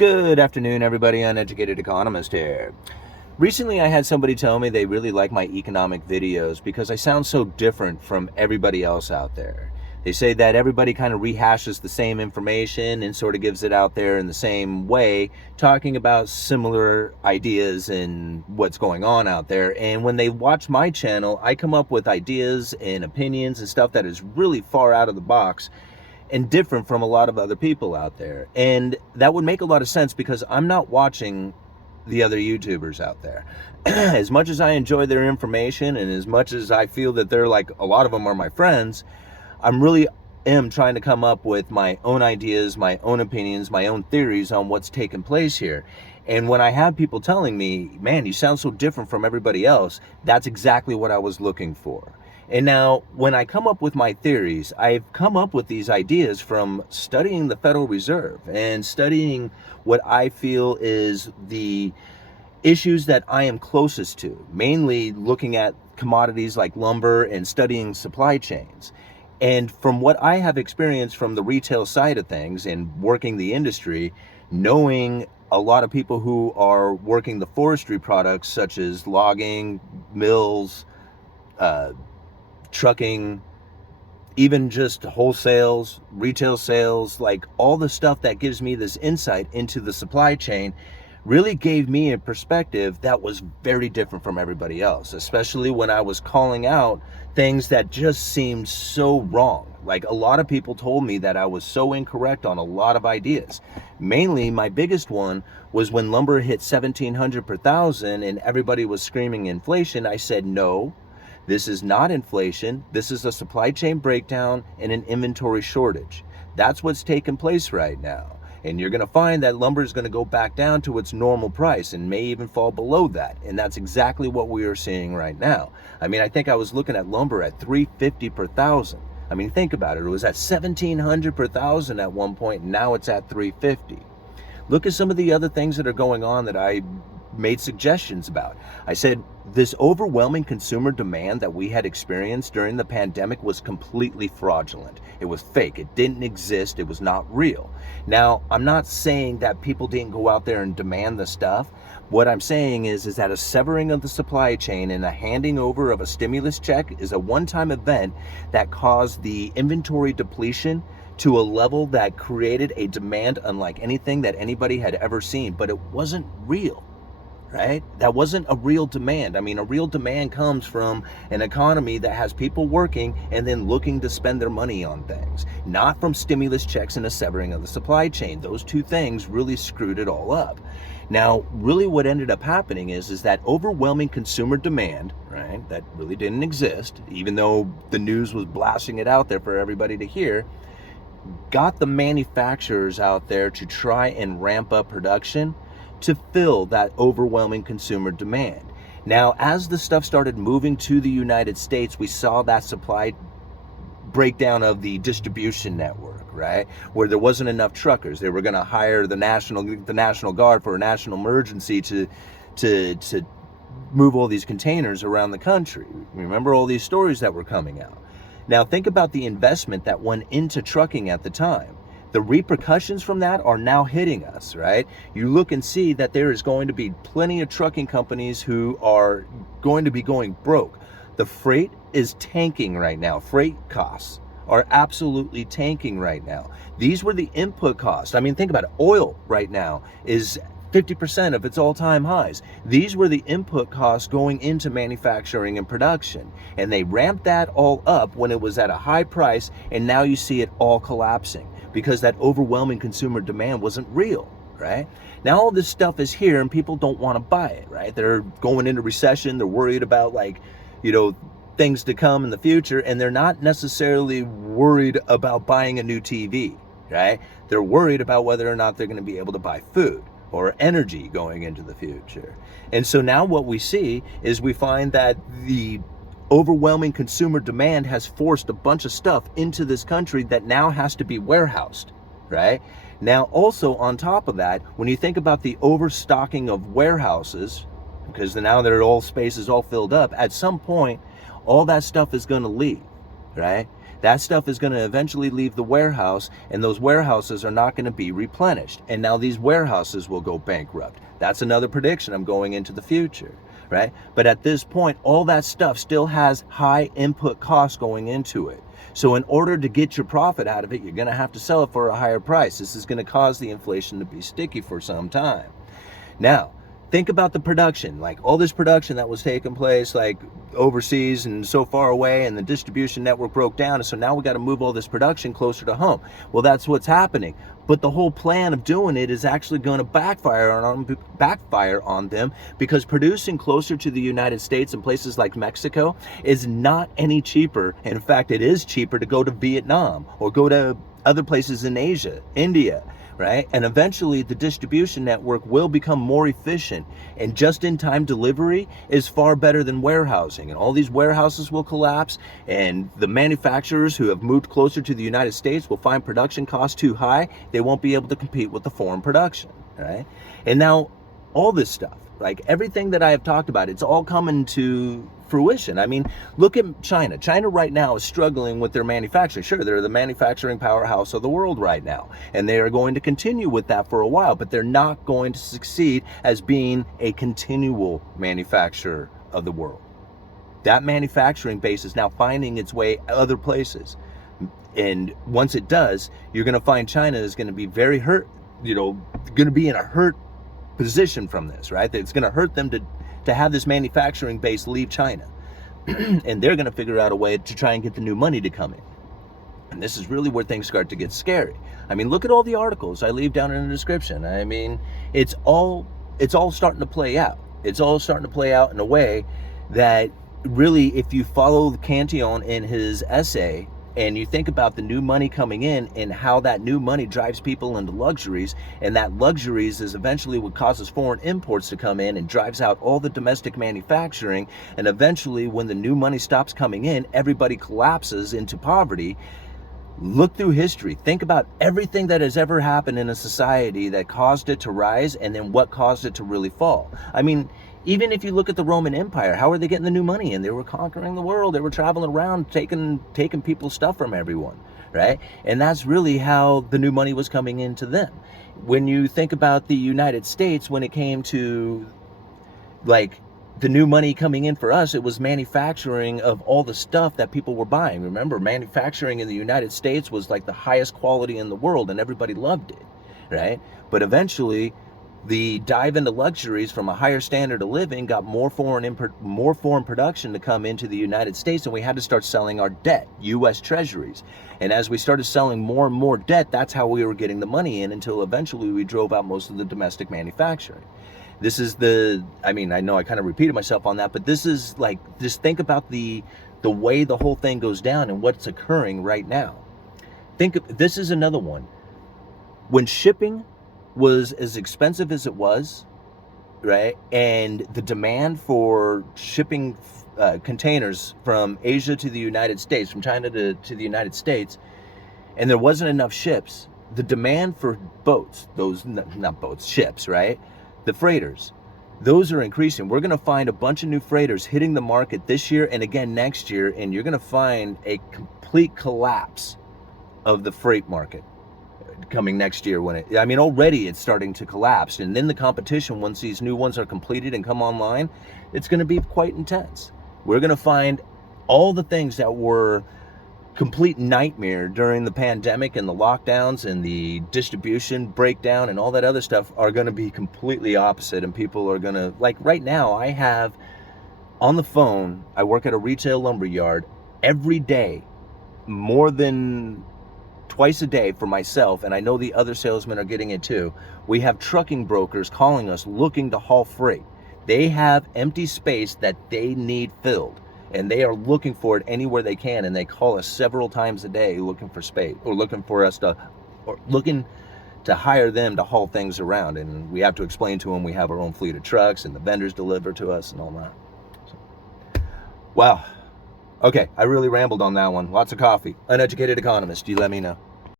Good afternoon, everybody. Uneducated Economist here. Recently, I had somebody tell me they really like my economic videos because I sound so different from everybody else out there. They say that everybody kind of rehashes the same information and sort of gives it out there in the same way, talking about similar ideas and what's going on out there. And when they watch my channel, I come up with ideas and opinions and stuff that is really far out of the box and different from a lot of other people out there. And that would make a lot of sense because I'm not watching the other YouTubers out there. As much as I enjoy their information and as much as I feel that they're like, a lot of them are my friends, I'm really am trying to come up with my own ideas, my own opinions, my own theories on what's taking place here. And when I have people telling me, man, you sound so different from everybody else, that's exactly what I was looking for. And now, when I come up with my theories, I've come up with these ideas from studying the Federal Reserve and studying what I feel is the issues that I am closest to, mainly looking at commodities like lumber and studying supply chains. And from what I have experienced from the retail side of things and working the industry, knowing a lot of people who are working the forestry products such as logging, mills, trucking, even just wholesales, retail sales, like all the stuff that gives me this insight into the supply chain really gave me a perspective that was very different from everybody else, especially when I was calling out things that just seemed so wrong. Like a lot of people told me that I was so incorrect on a lot of ideas. Mainly, my biggest one was when lumber hit $1,700 per thousand and everybody was screaming inflation. I said, no, this is not inflation. This is a supply chain breakdown and an inventory shortage. That's what's taking place right now. And you're going to find that lumber is going to go back down to its normal price and may even fall below that. And that's exactly what we are seeing right now. I mean, I think I was looking at lumber at $350 per thousand. I mean, think about it. It was at $1,700 per thousand at one point, and now it's at $350. Look at some of the other things that are going on that I made suggestions about. I said this overwhelming consumer demand that we had experienced during the pandemic was completely fraudulent. It was fake. It didn't exist. It was not real. Now, I'm not saying that people didn't go out there and demand the stuff. What I'm saying is that a severing of the supply chain and a handing over of a stimulus check is a one-time event that caused the inventory depletion to a level that created a demand unlike anything that anybody had ever seen, but it wasn't real. Right? That wasn't a real demand. I mean, a real demand comes from an economy that has people working and then looking to spend their money on things, not from stimulus checks and a severing of the supply chain. Those two things really screwed it all up. Now, really what ended up happening is that overwhelming consumer demand, right, that really didn't exist, even though the news was blasting it out there for everybody to hear, got the manufacturers out there to try and ramp up production to fill that overwhelming consumer demand. Now, as the stuff started moving to the United States, we saw that supply breakdown of the distribution network, right? Where there wasn't enough truckers. They were going to hire the National Guard for a national emergency to move all these containers around the country. Remember all these stories that were coming out. Now, think about the investment that went into trucking at the time. The repercussions from that are now hitting us, right? You look and see that there is going to be plenty of trucking companies who are going to be going broke. The freight is tanking right now. Freight costs are absolutely tanking right now. These were the input costs. I mean, think about it. Oil right now is 50% of its all-time highs. These were the input costs going into manufacturing and production. And they ramped that all up when it was at a high price, and now you see it all collapsing because that overwhelming consumer demand wasn't real, right? Now all this stuff is here and people don't want to buy it, right? They're going into recession. They're worried about things to come in the future, and they're not necessarily worried about buying a new TV, right? They're worried about whether or not they're going to be able to buy food or energy going into the future. And so now what we see is we find that the overwhelming consumer demand has forced a bunch of stuff into this country that now has to be warehoused, right? Now, also on top of that, when you think about the overstocking of warehouses, because now their all space is all filled up, at some point, all that stuff is going to leave, right? That stuff is going to eventually leave the warehouse, and those warehouses are not going to be replenished. And now these warehouses will go bankrupt. That's another prediction I'm going into the future, right? But at this point, all that stuff still has high input costs going into it. So in order to get your profit out of it, you're going to have to sell it for a higher price. This is going to cause the inflation to be sticky for some time. Now, think about the production, like all this production that was taking place like overseas and so far away, and the distribution network broke down, and so now we got to move all this production closer to home. Well, that's what's happening. But the whole plan of doing it is actually going to backfire on them, because producing closer to the United States and places like Mexico is not any cheaper. In fact, it is cheaper to go to Vietnam or go to other places in Asia, India, right? And eventually the distribution network will become more efficient, and just-in-time delivery is far better than warehousing. And all these warehouses will collapse, and the manufacturers who have moved closer to the United States will find production costs too high. They won't be able to compete with the foreign production, right? And now all this stuff, like everything that I have talked about, it's all coming to fruition. I mean, look at China. China right now is struggling with their manufacturing. Sure, they're the manufacturing powerhouse of the world right now, and they are going to continue with that for a while, but they're not going to succeed as being a continual manufacturer of the world. That manufacturing base is now finding its way other places. And once it does, you're going to find China is going to be very hurt, going to be in a hurt position from this, right? It's going to hurt them to have this manufacturing base leave China. And they're going to figure out a way to try and get the new money to come in. And this is really where things start to get scary. I mean, look at all the articles I leave down in the description. I mean, it's all starting to play out. It's all starting to play out in a way that really, if you follow Cantillon in his essay, and you think about the new money coming in and how that new money drives people into luxuries, and that luxuries is eventually what causes foreign imports to come in and drives out all the domestic manufacturing, and eventually when the new money stops coming in, everybody collapses into poverty. Look through history. Think about everything that has ever happened in a society that caused it to rise, and then what caused it to really fall. I mean, even if you look at the Roman Empire, how are they getting the new money in? They were conquering the world. They were traveling around, taking people's stuff from everyone, right? And that's really how the new money was coming into them. When you think about the United States, when it came to like the new money coming in for us, it was manufacturing of all the stuff that people were buying. Remember, manufacturing in the United States was like the highest quality in the world, and everybody loved it, right? But eventually, the dive into luxuries from a higher standard of living got more foreign production to come into the United States, and we had to start selling our debt, U.S. Treasuries. And as we started selling more and more debt, that's how we were getting the money in, until eventually we drove out most of the domestic manufacturing. This is I know I kind of repeated myself on that, but this is like, just think about the way the whole thing goes down and what's occurring right now. This is another one. When shipping was as expensive as it was, right, and the demand for shipping containers from Asia to the United States, from China to the United States, and there wasn't enough ships, the demand for boats, ships, right, the freighters, those are increasing. We're going to find a bunch of new freighters hitting the market this year and again next year, and you're going to find a complete collapse of the freight market coming next year. Already it's starting to collapse, and then the competition, once these new ones are completed and come online, it's going to be quite intense. We're going to find all the things that were complete nightmare during the pandemic and the lockdowns and the distribution breakdown and all that other stuff are going to be completely opposite, and people are going to, like right now, I have on the phone, I work at a retail lumber yard every day, more than twice a day for myself, and I know the other salesmen are getting it too. We have trucking brokers calling us looking to haul freight. They have empty space that they need filled, and they are looking for it anywhere they can, and they call us several times a day looking for space, or looking to hire them to haul things around. And we have to explain to them we have our own fleet of trucks, and the vendors deliver to us and all that. So, wow. Okay, I really rambled on that one. Lots of coffee. Uneducated Economist, you let me know.